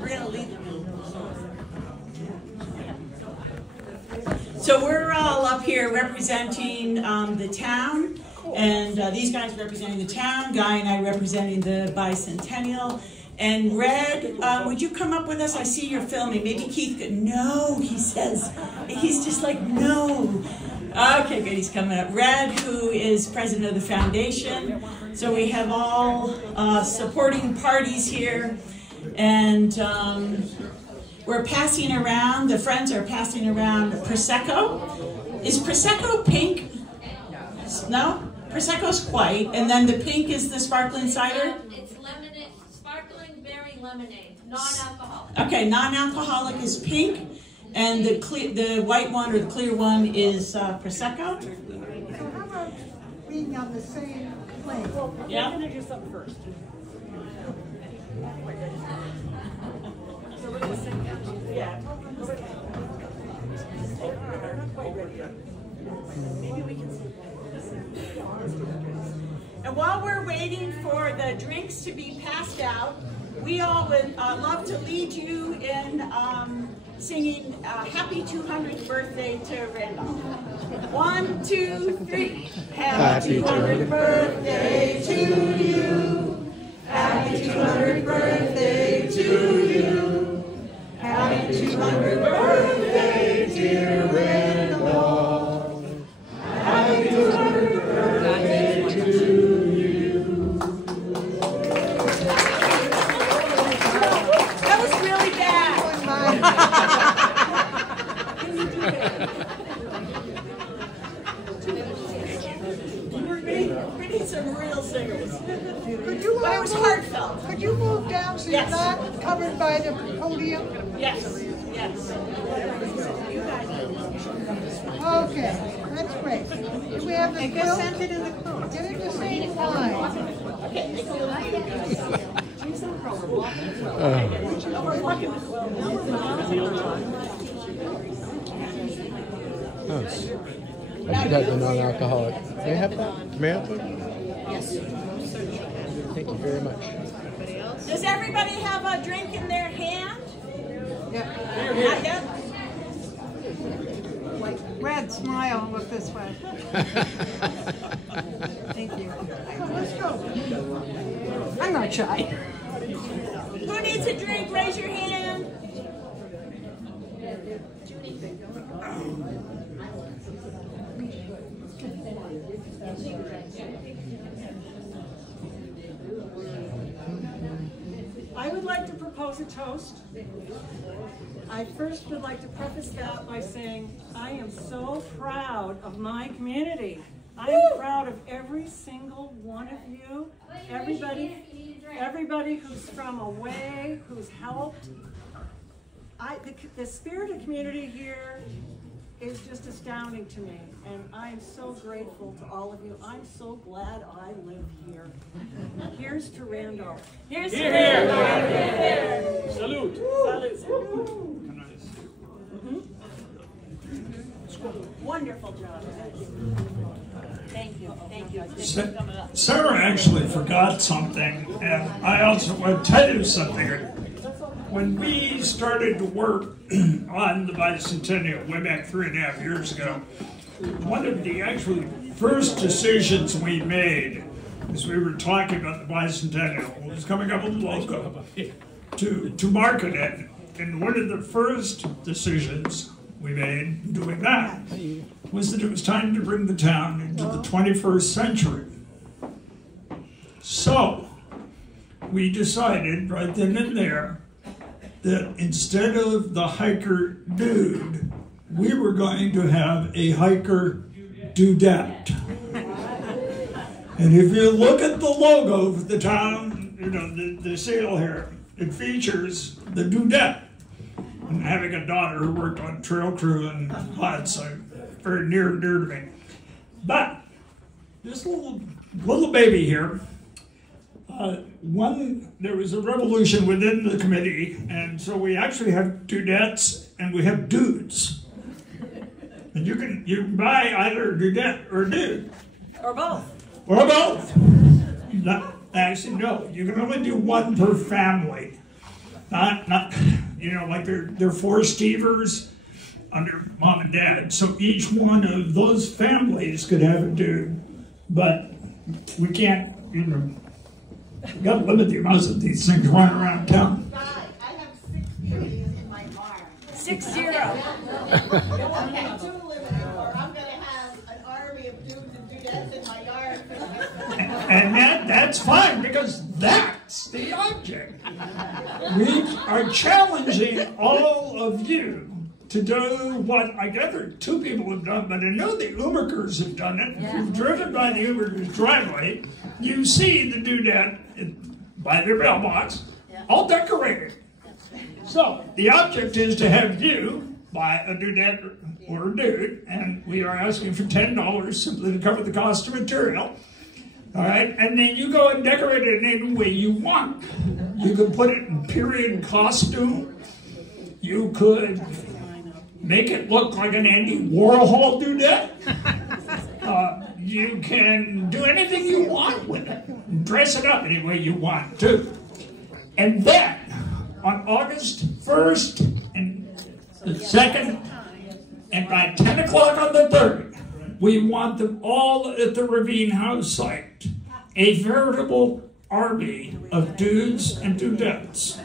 We're going to lead them. So we're all up here representing the town, and these guys representing the town, Guy and I representing the bicentennial. And Red, would you come up with us? I see you're filming. Maybe Keith could. No, he says. He's just like, no. Okay, good, he's coming up. Red, who is president of the foundation. So we have all supporting parties here. And we're passing around, the friends are passing around Prosecco. Is Prosecco pink? No? Prosecco's white. And then the pink is the sparkling cider? It's lemonade, sparkling berry lemonade, non-alcoholic. Okay, non-alcoholic is pink. And the white one or the clear one is Prosecco. So how about being on the same plane? Well, yeah. We're going to do something first. So we're going to sing. Yeah. Maybe we can sing. And while we're waiting for the drinks to be passed out, we all would love to lead you in singing Happy 200th Birthday to Randolph. 1, 2, 3. Happy 200th birthday to you. Happy 200th birthday to you. Happy 200th birthday, dear Randolph. Happy 200th birthday to you. That was really bad. We need some real singers. But it was heartfelt. Could you move down so you're not covered by the podium? Yes, yes. Okay, that's great. Do we have the quilt? Get it the same line. I should have the non-alcoholic. May I have that? May I have that? Yes. Thank you very much. Does everybody have a drink in their hand? Yeah. Not yet? Red, smile, look this way. Thank you. Let's go. I'm not shy. Who needs a drink? Raise your hand. I would like to propose a toast. I first would like to preface that by saying I am so proud of my community. I am proud of every single one of you, everybody who's from away, who's helped. The spirit of community here is just astounding to me, and I'm so grateful to all of you. I'm so glad I live here. Here's to Randolph. Here's to Randolph. Salute. Salute. Wonderful job. Thank you. Thank you. Thank you for coming up. Sarah actually forgot something, and I also want to tell you something. When we started to work on the bicentennial way back 3.5 years ago, one of the actually first decisions we made as we were talking about the bicentennial was coming up with a logo to market it. And one of the first decisions we made doing that was that it was time to bring the town into the 21st century. So we decided right then and there that instead of the hiker dude, we were going to have a hiker dudette. And if you look at the logo for the town, you know, the seal here, it features the dudette. And having a daughter who worked on trail crew and lots, so very near and dear to me. But this little baby here, there was a revolution within the committee, and so we actually have dudettes and we have dudes. And you can buy either a dudette or a dude. Or both. Or both. I said, no, you can only do one per family. Not, like they're four Stevers under mom and dad. So each one of those families could have a dude. But we can't, we got to limit the amounts of these things running around town. I have 60 of these in my barn. 60. Okay, 2 limited, or I'm going to have an army of dudes and dudettes in my yard. And that's fine, because that's the object. We are challenging all of you to do what I gather 2 people have done, but I know the Uberkers have done it. If you've driven by the Uberkers driveway, you see the dudette by their mailbox, all decorated. So the object is to have you buy a dudette or a dude, and we are asking for $10 simply to cover the cost of material. All right, and then you go and decorate it in any way you want. You could put it in period costume. You could make it look like an Andy Warhol dudette. You can do anything you want with it. Dress it up any way you want to. And then, on August 1st and the 2nd, and by 10 o'clock on the 3rd, we want them all at the Ravine House site. A veritable army of dudes and dudettes.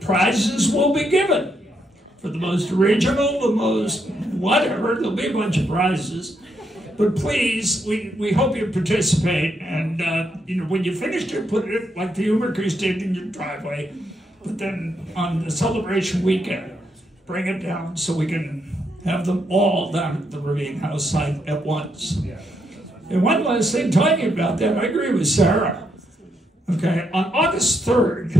Prizes will be given. For the most original, the most whatever, there'll be a bunch of prizes. But please, we hope you participate. And, when you finish it, put it like the Uberkers did in your driveway. But then on the celebration weekend, bring it down so we can have them all down at the Ravine House site at once. And one last thing talking about that, I agree with Sarah. Okay, on August 3rd,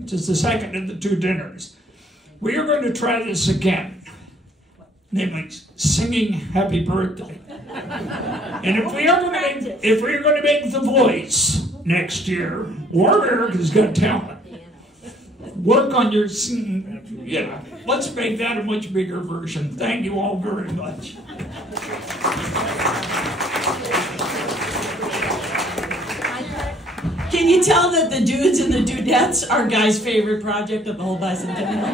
which is the second of the 2 dinners, we are going to try this again, namely singing Happy Birthday. And if we are going to make The Voice next year, or America's Got Talent, work on your singing, let's make that a much bigger version. Thank you all very much. Can you tell that the dudes and the dudettes are Guy's favorite project of the whole bicentennial?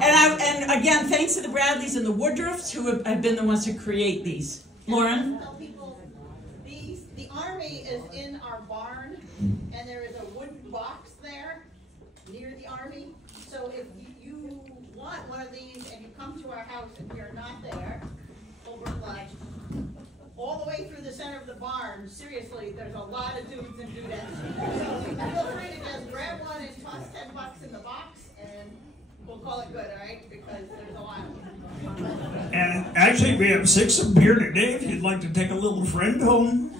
and again, thanks to the Bradleys and the Woodruffs who have been the ones to create these. Lauren? Tell people, the army is in our barn, and there is a wooden box there near the army. So if you want one of these and you come to our house and we are not there, over lunch, all the way through the center of the barn, seriously, there's a lot of dudes and dudettes. So feel free to just grab one and toss $10 in the box, and we'll call it good, all right? Because there's a lot of them. And actually, we have 6 of them here today if you'd like to take a little friend home.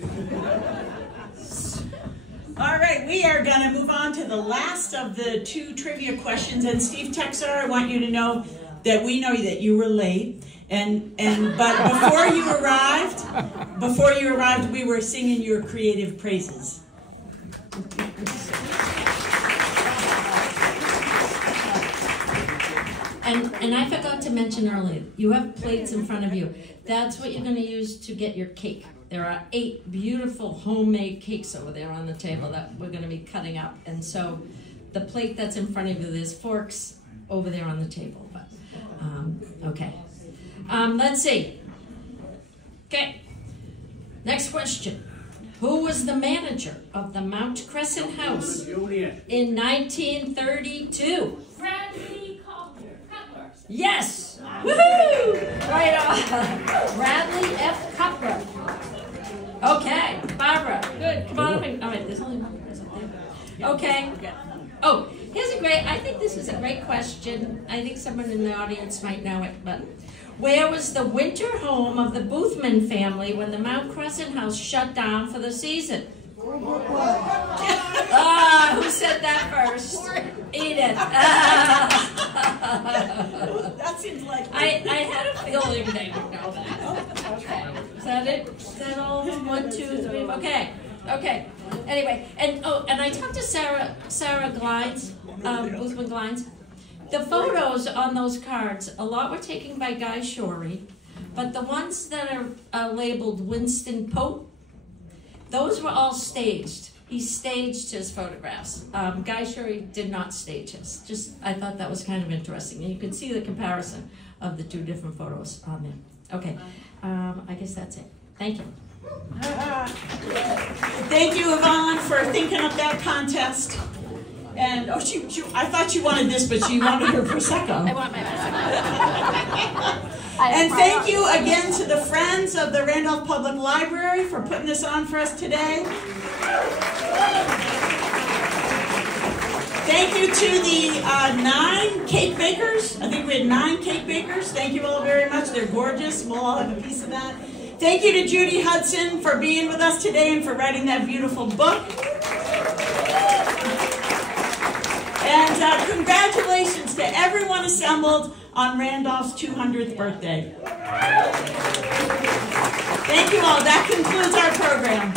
All right, we are going to move on to the last of the 2 trivia questions. And Steve Texar, I want you to know that we know that you were late. But before you arrived, we were singing your creative praises. And I forgot to mention earlier, you have plates in front of you. That's what you're going to use to get your cake. There are 8 beautiful homemade cakes over there on the table that we're going to be cutting up. And so the plate that's in front of you, there's forks over there on the table. But okay. Let's see. Okay. Next question. Who was the manager of the Mount Crescent House in 1932? Bradley Cutler. Yes. Woohoo! Right on. Bradley F. Cutler. Okay, Barbara. Good. Come on up. All right, there's only one person there. Okay. Oh, I think this is a great question. I think someone in the audience might know it, but where was the winter home of the Boothman family when the Mount Crescent House shut down for the season? Who said that first? Edith. That seems like... I had a feeling they would know that. Okay. Is that it? Is that all? 1, 2, 3. Okay. Okay. Anyway, and I talked to Sarah Glines, Boothman Glines. The photos on those cards, a lot were taken by Guy Shorey, but the ones that are labeled Winston Pope, those were all staged. He staged his photographs. Guy Shirley did not stage his. I thought that was kind of interesting. And you can see the comparison of the two different photos on there. Okay, I guess that's it. Thank you. Thank you, Yvonne, for thinking up that contest. And, oh, I thought you wanted this, but she wanted her Prosecco. I want my Prosecco. And thank you again to the Friends of the Randolph Public Library for putting this on for us today. Thank you to the 9 cake bakers. I think we had 9 cake bakers. Thank you all very much. They're gorgeous. We'll all have a piece of that. Thank you to Judy Hudson for being with us today and for writing that beautiful book. And congratulations to everyone assembled on Randolph's 200th birthday. Thank you all. That concludes our program.